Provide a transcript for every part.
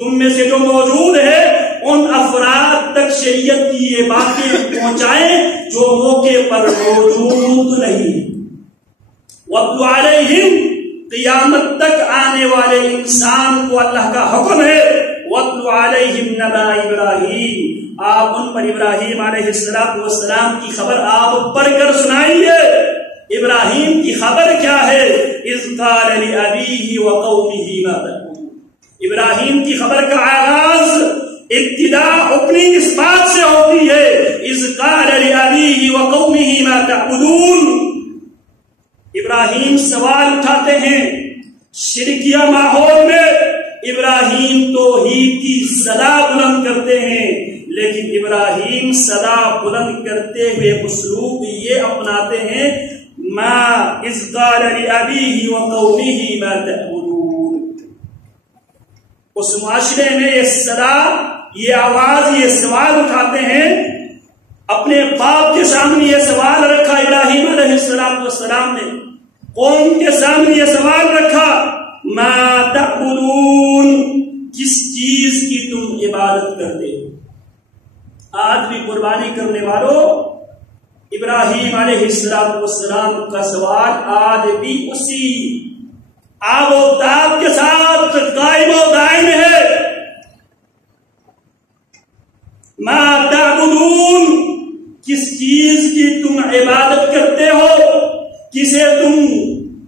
تم میں سے جو موجود ہے ان افراد تک شریعت کی یہ باتیں پہنچائیں جو موقع پر موجود نہیں۔ وَاتْلُ عَلَيْهِمْ، قیامت تک آنے والے انسان کو اللہ کا حکم ہے وَاتْلُ عَلَيْهِمْ نَبَأَ إِبْرَاهِيمَ، آپ ان پر ابراہیم علیہ السلام کی خبر آپ پڑھ کر سنائیے۔ ابراہیم کی خبر کیا ہے؟ اذ قال لأبيه وقومه ما تعبدون، ابراہیم کی خبر کا آغاز ابتدا اپنی اس بات سے ہوتی ہے اذ قال لأبيه وقومه ما تعبدون۔ ابراہیم سوال اٹھاتے ہیں شرکیہ ماحول میں، ابراہیم توحید کی صدا بلند کرتے ہیں، لیکن ابراہیم صدا بلند کرتے ہوئے اسلوب یہ اپناتے ہیں ما اذ قال لأبيه وقومه ما تعبدون۔ اس معاشرے میں یہ صدا، یہ آواز، یہ سوال اٹھاتے ہیں، اپنے باپ کے سامنے یہ سوال رکھا ابراہیم علیہ السلام نے، قوم کے سامنے یہ سوال رکھا ما تعبدون، کس چیز کی تم عبادت کرتے ہو؟ آج بھی قربانی کرنے والوں، ابراہیم علیہ السلام کا سوال آج بھی اسی آب و تاب کے ساتھ قائم و دائم ہے۔ ما تعبدون، کس چیز کی تم عبادت کرتے ہو؟ کسے تم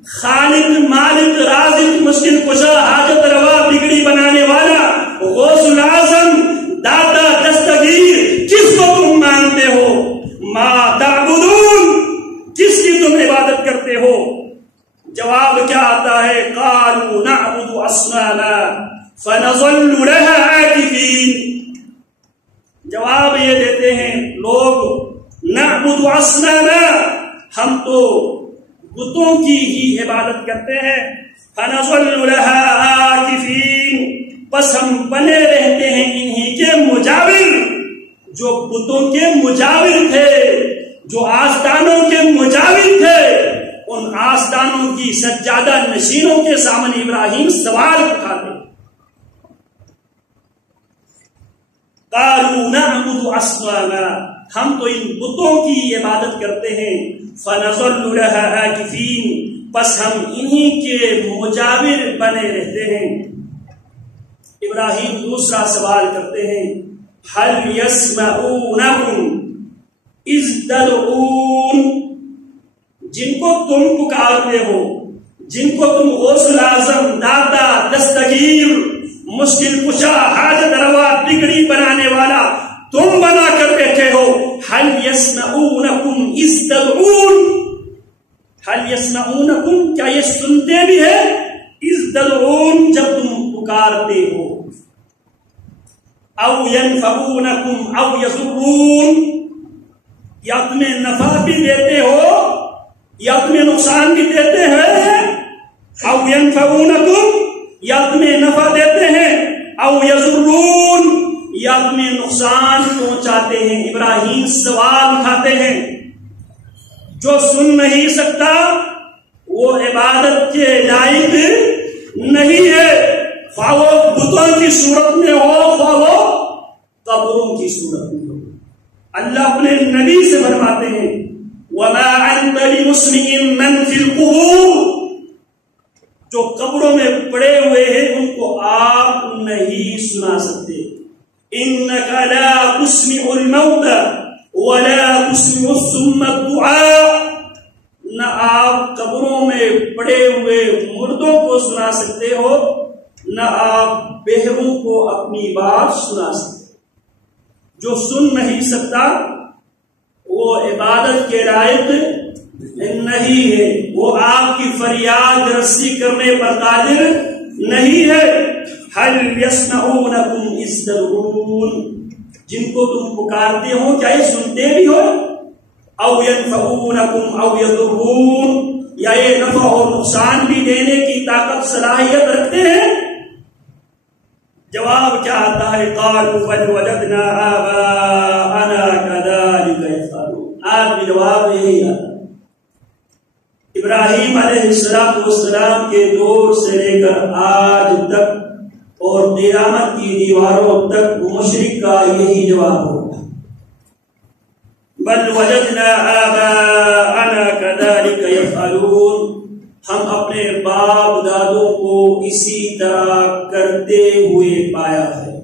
خالق، مالک، رازق، مشکل کشا، حاجت روا، بگڑی بنانے والا، غوث العظم، داتا، دستگیر، کس کو تم مانتے ہو؟ ما تعبدون، کس کی تم عبادت کرتے ہو؟ جواب کیا آتا ہے؟ قالوا نعبد اصناما فنظل لها عاکفین۔ جواب یہ دیتے ہیں لوگ، نعبد اصناما، ہم تو بتوں کی ہی عبادت کرتے ہیں، فنظل لها عاکفین، بس ہم بنے رہتے ہیں انہی کے مجاور، جو بتوں کے مجاور تھے، جو آستانوں کے مجاور تھے، ان آستانوں کی سجادہ نشینوں کے سامنے ابراہیم سوال اٹھاتے۔ قالوا نعبد اصناما، ہم تو ان بتوں کی عبادت کرتے ہیں، فنظل لها عاکفین، بس ہم انہی کے مجاور بنے رہتے ہیں۔ ابراہیم دوسرا سوال کرتے ہیں، هل يسمعونكم اذ تدعون، جن کو تم پکارتے ہو، جن کو تم غوث العظم، داتا، دستگیر، مشکل کشا، حاجت روا، بگڑی بنانے والا تم بنا کر بیٹھے ہو، هل يسمعونكم اذ تدعون، هل يسمعونكم، کیا یہ سنتے بھی ہے؟ اذ تدعون، جب تم پکارتے ہو، او ينفعونكم او يضرون، یا تمہیں نفع بھی دیتے ہو یا تمہیں نقصان بھی دیتے ہیں، او ينفعونكم، یا تمہیں نفع دیتے ہیں، او يضرون، یا تمہیں نقصان پہنچاتے ہیں۔ ابراہیم سوال اٹھاتے ہیں، جو سن نہیں سکتا وہ عبادت کے لائق نہیں ہے، خواہ وہ بتوں کی صورت میں ہو، خواہ وہ قبروں کی صورت میں ہو۔ اللہ اپنے نبی سے فرماتے ہیں وَمَا أَنْتَ بِمُسْمِعٍ مَّن فِي الْقُبُورِ، جو قبروں میں پڑے ہوئے ہیں ان کو آپ نہیں سنا سکتے۔ إِنَّكَ لَا تُسْمِعُ الْمَوْتَ وَلَا تُسْمِعُ الصُّمَّ الدُّعَاءَ، نہ آپ قبروں میں پڑے ہوئے مردوں کو سنا سکتے ہو، نہ آپ بہروں کو اپنی بات سنا سکتے۔ جو سن نہیں سکتا وہ عبادت کے لائق نہیں ہے، وہ آپ کی فریاد رسی کرنے پر قادر نہیں ہے۔ هل يسمعونكم اذ تدعون، جن کو تم پکارتے ہو کیا یہ سنتے بھی ہو؟ او ينفعونكم او يضرون، یا یہ نفع اور نقصان بھی دینے کی طاقت صلاحیت رکھتے ہیں؟ جواب کیا آتا ہے؟ قالوا بل وجدنا آباءنا كذلك يفعلون، آج بھی جواب یہی آتا۔ ابراہیم علیہ السلام کے دور سے لے کر آج تک اور قیامت کی دیواروں تک مشرک کا یہی جواب ہوگا. بل وجدنا آباءنا كذلك يفعلون، ہم اپنے باپ دادوں کو اسی طرح کرتے ہوئے پایا ہے.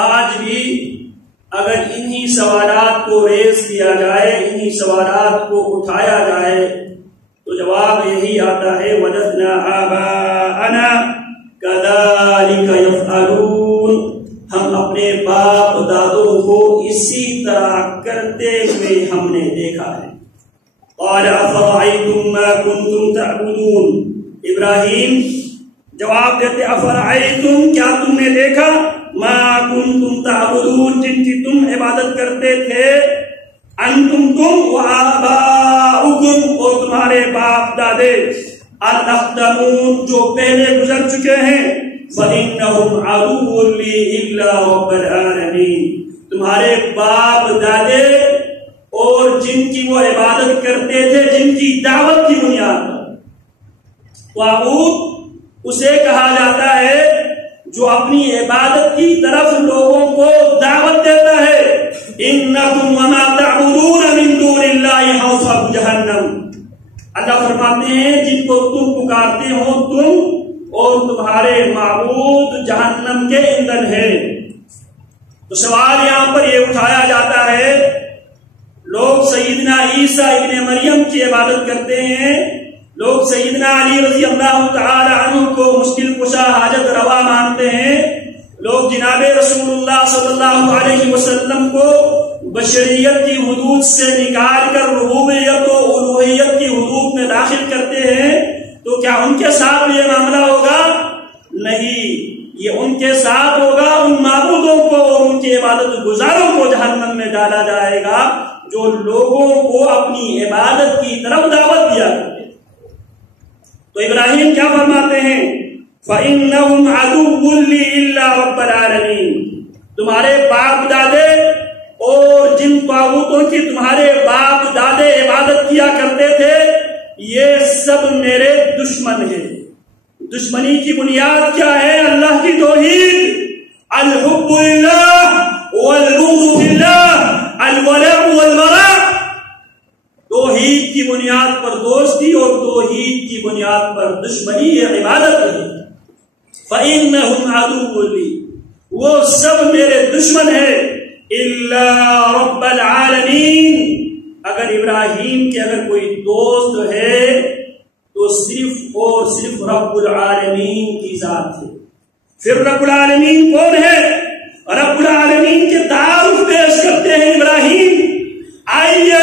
آج بھی اگر انہی سوالات کو ریز کیا جائے، انہی سوالات کو اٹھایا جائے تو جواب یہی آتا ہے وجدنا آباءنا كذلك يفعلون، ہم اپنے باپ دادوں کو اسی طرح کرتے ہوئے ہم نے دیکھا ہے. قال افرأيتم ما كنتم تعبدون، ابراہیم جواب دیتے افرأيتم، کیا تم نے دیکھا، ما كنتم تعبدون، جن کی تم عبادت کرتے تھے، انتم تم وآباؤکم، اور تمہارے باپ دادے، الاقدمون، جو پہلے گزر چکے ہیں، فإنهم عدو لي إلا رب العالمين، تمہارے باپ دادے اور جن کی وہ عبادت کرتے تھے، جن کی دعوت کی بنیاد پر، طاغوت اسے کہا جاتا ہے جو اپنی عبادت کی طرف لوگوں کو دعوت دیتا ہے. انکم وما تعبدون من دون اللہ حصب جہنم، اللہ فرماتے ہیں جن کو تم پکارتے ہو تم اور تمہارے معبود جہنم کے ایندھن ہے. تو سوال یہاں پر یہ اٹھایا جاتا ہے، لوگ سیدنا عیسیٰ ابن مریم کی عبادت کرتے ہیں، لوگ سیدنا علی رضی اللہ تعالی عنہ کو مشکل کشا حاجت روا مانتے ہیں، لوگ جناب رسول اللہ صلی اللہ علیہ وسلم کو بشریت کی حدود سے نکال کر ربوبیت و الوہیت کی حدود میں داخل کرتے ہیں. تو کیا ان کے ساتھ یہ معاملہ ہوگا؟ نہیں، یہ ان کے ساتھ ہوگا ان معبودوں کو اور ان کی عبادت گزاروں کو جہنم میں ڈالا جائے گا جو لوگوں کو اپنی عبادت کی طرف دعوت دیا کرتے. تو ابراہیم کیا فرماتے ہیں؟ فَإِنَّهُمْ عَدُوٌّ لِّي إِلَّا رَبَّ الْعَالَمِينَ، تمہارے باپ دادے اور جن طاغوتوں کی تمہارے باپ دادے عبادت کیا کرتے تھے، یہ سب میرے دشمن ہیں. دشمنی کی بنیاد کیا ہے؟ اللہ کی توحید، الحب للہ والبغض فی اللہ، الولاء والبراء. توحید کی بنیاد پر دوستی اور توحید کی بنیاد پر دشمنی، یہ عبادت ہے. فَإِنَّهُمْ عَدُوٌّ لِّي، وہ سب میرے دشمن ہیں. إِلَّا رَبَّ الْعَالَمِينَ، اگر ابراہیم کے اگر کوئی دوست ہے تو صرف اور صرف رب العالمین کی ذات ہے. پھر رب العالمین کون ہے؟ رب العالمین کے تعارف پیش کرتے ہیں ابراہیم. آئیے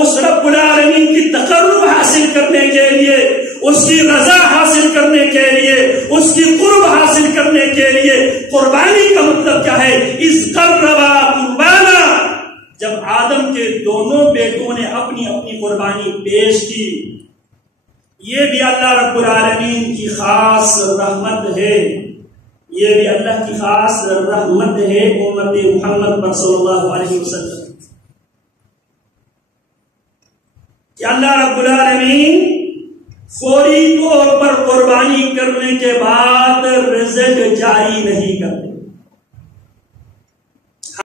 اس رب العالمین کی تقرب حاصل کرنے کے لیے، اس کی رضا حاصل کرنے کے لیے، اس کی قرب حاصل کرنے کے لیے قربانی کا مطلب کیا ہے؟ اذ قربا قربانا، جب آدم کے دونوں بیٹوں نے اپنی اپنی قربانی پیش کی. یہ بھی اللہ رب العالمین کی خاص رحمت ہے، یہ بھی اللہ کی خاص رحمت ہے امت محمد پر صلی اللہ علیہ وسلم کہ اللہ رب العالمین فوری طور پر قربانی کرنے کے بعد رزق جاری نہیں کرتے.